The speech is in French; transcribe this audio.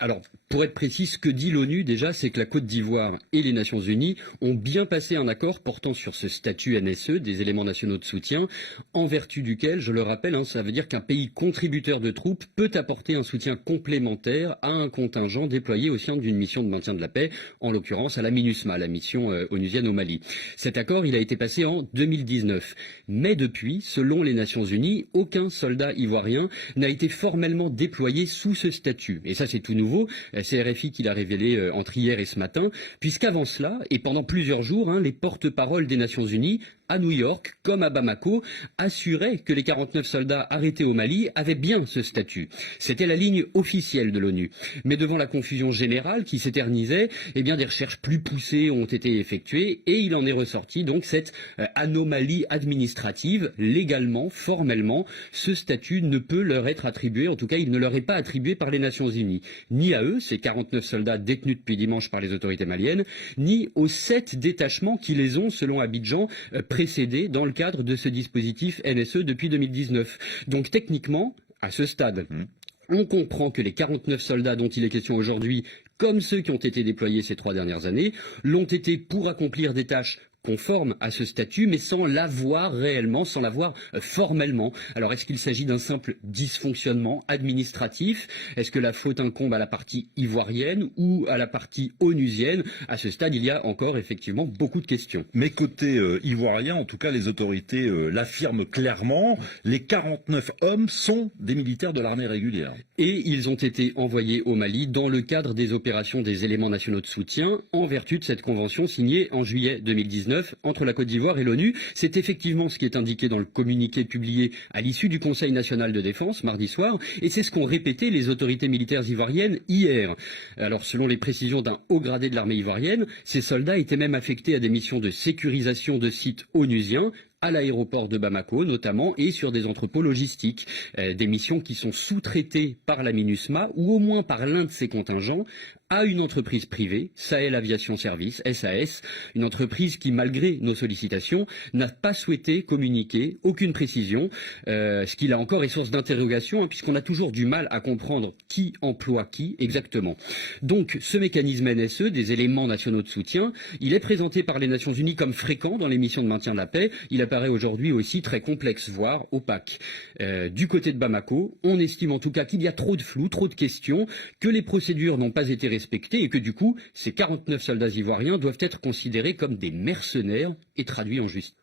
Alors, pour être précis, ce que dit l'ONU déjà, c'est que la Côte d'Ivoire et les Nations Unies ont bien passé un accord portant sur ce statut NSE, des éléments nationaux de soutien, en vertu duquel, je le rappelle, ça veut dire qu'un pays contributeur de troupes peut apporter un soutien complémentaire à un contingent déployé au sein d'une mission de maintien de la paix, en l'occurrence à la MINUSMA, la mission onusienne au Mali. Cet accord, il a été passé en 2019. Mais depuis, selon les Nations Unies, aucun soldat ivoirien n'a été formellement déployé sous ce statut. Et ça, c'est tout nouveau. C'est RFI qui l'a révélé entre hier et ce matin, puisqu'avant cela, et pendant plusieurs jours, les porte-paroles des Nations Unies, à New York comme à Bamako, assuraient que les 49 soldats arrêtés au Mali avaient bien ce statut. C'était la ligne officielle de l'ONU. Mais devant la confusion générale qui s'éternisait, eh bien des recherches plus poussées ont été effectuées et il en est ressorti donc cette anomalie administrative. Légalement, formellement, ce statut ne peut leur être attribué, en tout cas il ne leur est pas attribué par les Nations Unies. Ni à eux, ces 49 soldats détenus depuis dimanche par les autorités maliennes, ni aux 7 détachements qui les ont, selon Abidjan, précédés dans le cadre de ce dispositif NSE depuis 2019. Donc techniquement, à ce stade, on comprend que les 49 soldats dont il est question aujourd'hui, comme ceux qui ont été déployés ces 3 dernières années, l'ont été pour accomplir des tâches conforme à ce statut, mais sans l'avoir réellement, sans l'avoir formellement. Alors, est-ce qu'il s'agit d'un simple dysfonctionnement administratif? Est-ce que la faute incombe à la partie ivoirienne ou à la partie onusienne? À ce stade, il y a encore effectivement beaucoup de questions. Mais côté ivoirien, en tout cas, les autorités l'affirment clairement, les 49 hommes sont des militaires de l'armée régulière. Et ils ont été envoyés au Mali dans le cadre des opérations des éléments nationaux de soutien, en vertu de cette convention signée en juillet 2019 entre la Côte d'Ivoire et l'ONU. C'est effectivement ce qui est indiqué dans le communiqué publié à l'issue du Conseil national de défense mardi soir, et c'est ce qu'ont répété les autorités militaires ivoiriennes hier. Alors, selon les précisions d'un haut gradé de l'armée ivoirienne, ces soldats étaient même affectés à des missions de sécurisation de sites onusiens, à l'aéroport de Bamako notamment, et sur des entrepôts logistiques, des missions qui sont sous-traitées par la MINUSMA ou au moins par l'un de ses contingents à une entreprise privée, Sahel Aviation Service, SAS, une entreprise qui, malgré nos sollicitations, n'a pas souhaité communiquer aucune précision, ce qui là encore est source d'interrogation, puisqu'on a toujours du mal à comprendre qui emploie qui exactement. Donc ce mécanisme NSE, des éléments nationaux de soutien, il est présenté par les Nations Unies comme fréquent dans les missions de maintien de la paix. Il apparaît aujourd'hui aussi très complexe, voire opaque. Du côté de Bamako, on estime en tout cas qu'il y a trop de flou, trop de questions, que les procédures n'ont pas été respectées et que du coup, ces 49 soldats ivoiriens doivent être considérés comme des mercenaires et traduits en justice.